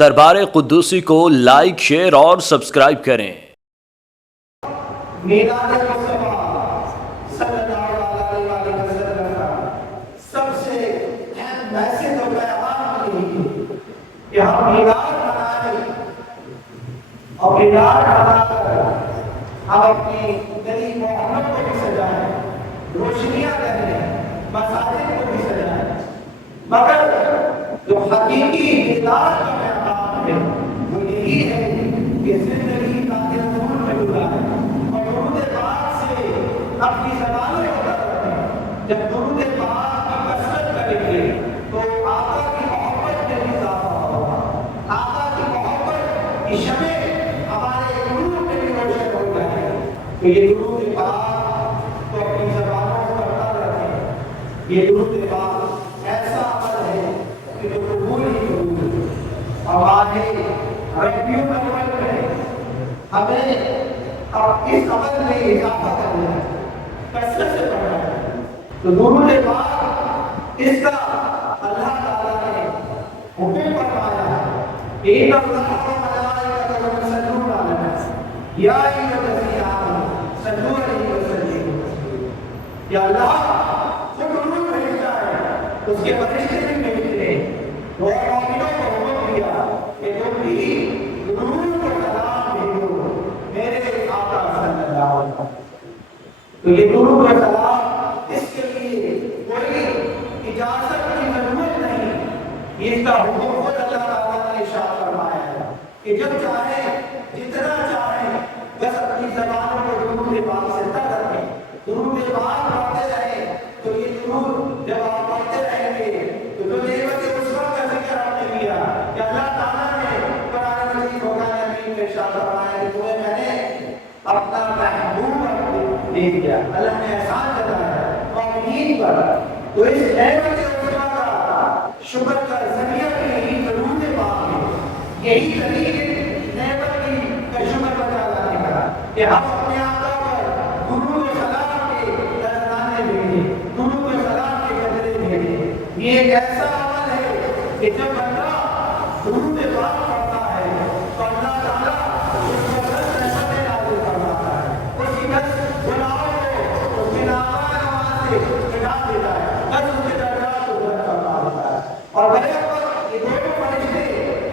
دربار قدوسی کو like, share اور سبسکرائب کریں۔ میلاد مصطفیٰ صلی اللہ علیہ وسلم کا سب سے اہم میسج اور پیغام یہی ہے کہ ہم میلاد منائیں اور میلاد منا کر ہم اپنی گلی محمد کو بھی سجائیں، روشنیاں کریں، مساجد کو بھی سجائیں، مگر جو حقیقی میلاد کا پیغام ہے وہ یہی ہے کہ زندگی کا نور میں ڈوبا ہے اور درود پاک سے اپنی زبانوں کو رکھیں۔ جب درود پاک کی کثرت کریں گے تو آقا کی محبت میں بھی اضافہ ہوگا، آقا کی محبت کی شمع ہمارے قلوب میں بھی روشن ہو جائے گی۔ تو یہ درود پاک کو اپنی زبانوں کو کرتا رکھیں۔ یہ درود پاک ایسا عمل ہے کہ جو قبول ہی قبول ہے۔ ہمارے ربیع الاول میں ہمیں اب اس عمل میں اضافہ کرنا ہے، کثرت سے پڑھنا ہے۔ تو درود پاک اس کا اللہ تعالیٰ نے حکم فرمایا ہے کہ ان اللہ و ملائکتہ یصلون علی النبی یا ایھا الذین آمنوا صلوا علیہ وسلموا تسلیما۔ یا اللہ خود درود بھیجتا ہے، اس کے فرشتے بھی بھیجتے ہیں۔ اور مومنوں کو حکم دیا کہ تم بھی درود و سلام بھیجو میرے آقا صلی اللہ علیہ وسلم۔ تو یہ درود و سلام اس کے لیے کوئی اجازت کی ضرورت نہیں، اس کا حکم خود اللہ تعالیٰ نے ارشاد فرمایا ہے کہ جب چاہیں جتنا چاہیں بس اپنی زبانوں کو درود پاک سے تر رکھیں، درود پاک پڑھتے رہیں۔ تو یہ درود جب آپ پڑھتے رہیں گے تو جو نعمت عظمیٰ کا ذکر آپ نے کیا کہ اللہ تعالیٰ نے قرآن مجید فرقان حمید میں ارشاد فرمایا کہ تمہیں میں نے اپنا محبوب دے دیا، اللہ نے احسان جتایا مومنین پر۔ تو اس نعمت عظمیٰ کا شکر کا ذریعہ بھی یہی درود پاک ہے، یہی طریقے نعمت کا شکر بجا لانے کا کہ ہم اپنے آقا پر درود و سلام کے نذرانے بھیجیں، درود و سلام کے قطرے بھیجیں۔ یہ ایک ایسا عمل ہے کہ جب بندہ درود پاک پڑھتا ہے تو اللہ تعالیٰ اس کو 10 رحمتیں نازل فرماتا ہے، اس کی 10 گناہوں کو اس کی نافرمانی سے مٹا دیتا ہے، 10 اس کے درجات کو بلند فرما دیتا ہے۔ اور بیک وقت یہ دونوں فرشتے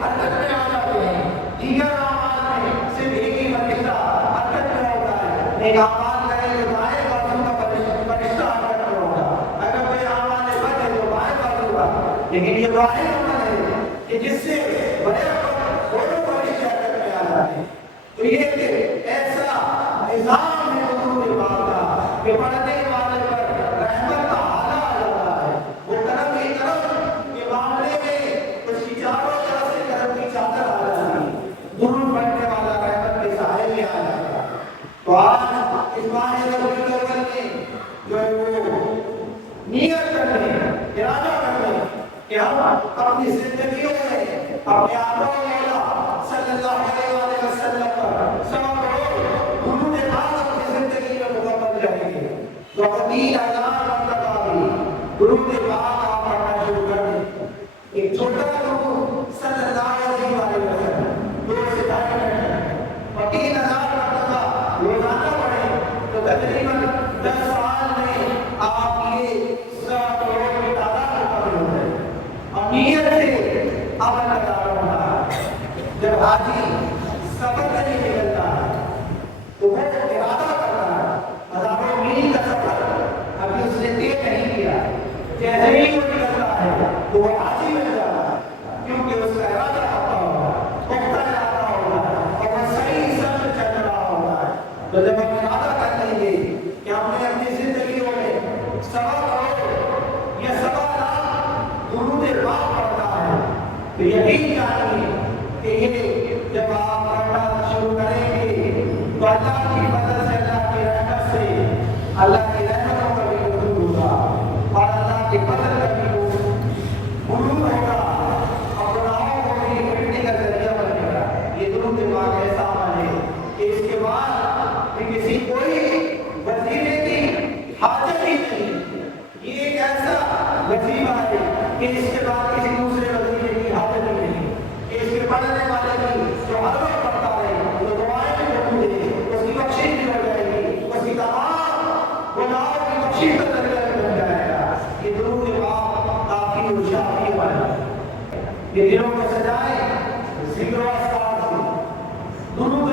حرکت میں آ جاتے ہیں، دیگر اعمال میں صرف ایک ہی فرشتہ حرکت میں ہوتا ہے۔ نیک اعمال کریں تو دائیں بازو کا فرشتہ حرکت میں ہوگا، اگر کوئی اعمال بد ہے تو بائیں بازو کا۔ لیکن یہ واحد عمل ہے کہ جس سے بڑے دونوں فرشتے حرکت میں آ جاتے ہیں۔ تو یہ ایک ایسا نظام ہے درود پاک کا کہ پڑھنے والے پر رحمت کا حالہ آ جاتا ہے۔ وہ کرم کی کرم کے معاملے میں اس کی چاروں طرف سے کرم کی چادر آ جاتی ہے، درود پڑھنے والا رحمت کے سائے میں آ جاتا ہے۔ تو آج اس ماہ ربیع الاول میں جو ہے وہ نیت کرنے، ارادہ کرنے کہ ہم اپنی زندگیوں میں اپنے آقا مولا صلی اللہ علیہ وسلم پر سوا کروڑ درود پاک اپنی زندگی میں مکمل کریں گے۔ تو 30,000 مرتبہ بھی درود پاک آپ پڑھنا شروع کر دیں۔ ایک چھوٹا درود صلی اللہ علیہ وسلم 2 سے 2.5 منٹ اور 3,000 مرتبہ روزانہ پڑھیں تو تقریباً 10 سال میں آپ یہ سوا کروڑ کی تعداد مکمل ہو جائے۔ اور نیت سے عمل کا ہوتا ہے۔ جب حاجی سفر سے نہیں نکلتا ہے تو وہ ارادہ کرتا ہے، ہزاروں میل کا سفر ابھی اس نے طے نہیں کیا، جیسے ہی وہ نکلتا ہے تو وہ حاجی بن جاتا ہے، کیونکہ اس کا ارادہ ہوتا ہوگا، پختہ ارادہ ہوگا اور وہ صحیح سمت چل رہا ہوگا۔ تو جب ہم ارادہ کر لیں گے کہ ہم نے اپنی زندگیوں میں 1.25 کروڑ یا 1.25 لاکھ درود پاک پڑھنا ہے تو یقین جانیے کہ یہ جب آپ پڑھنا شروع کریں گے تو اللہ کی مدد سے، اللہ کی رحمت سے، اللہ کی رحمتوں کا بھی نزول ہوگا اور اللہ کے فضل کا بھی عروج ہوگا اور گناہوں کو بھی مٹنے کا ذریعہ بنے گا۔ یہ درود پاک ایسا عمل ہے کہ اس کے بعد کسی کوئی وظیفے کی حاجت ہی نہیں۔ یہ ایک ایسا وظیفہ ہے کہ اس کے بعد کسی دوسرے وظیفے کی حاجت ہی نہیں، کہ اس کے پڑھنے والے کی جو ہر وقت پڑھتا ہے تو دعائیں بھی قبول ہے، اس کی بخشش بھی ہو جائے گی، اس کی تمام گناہوں کی بخشش کا ذریعہ بھی بن جائے گا۔ یہ درود پاک کافی اور شافی عمل ہے۔ یہ دلوں کو سجائیں ذکر و اذکار سے، درود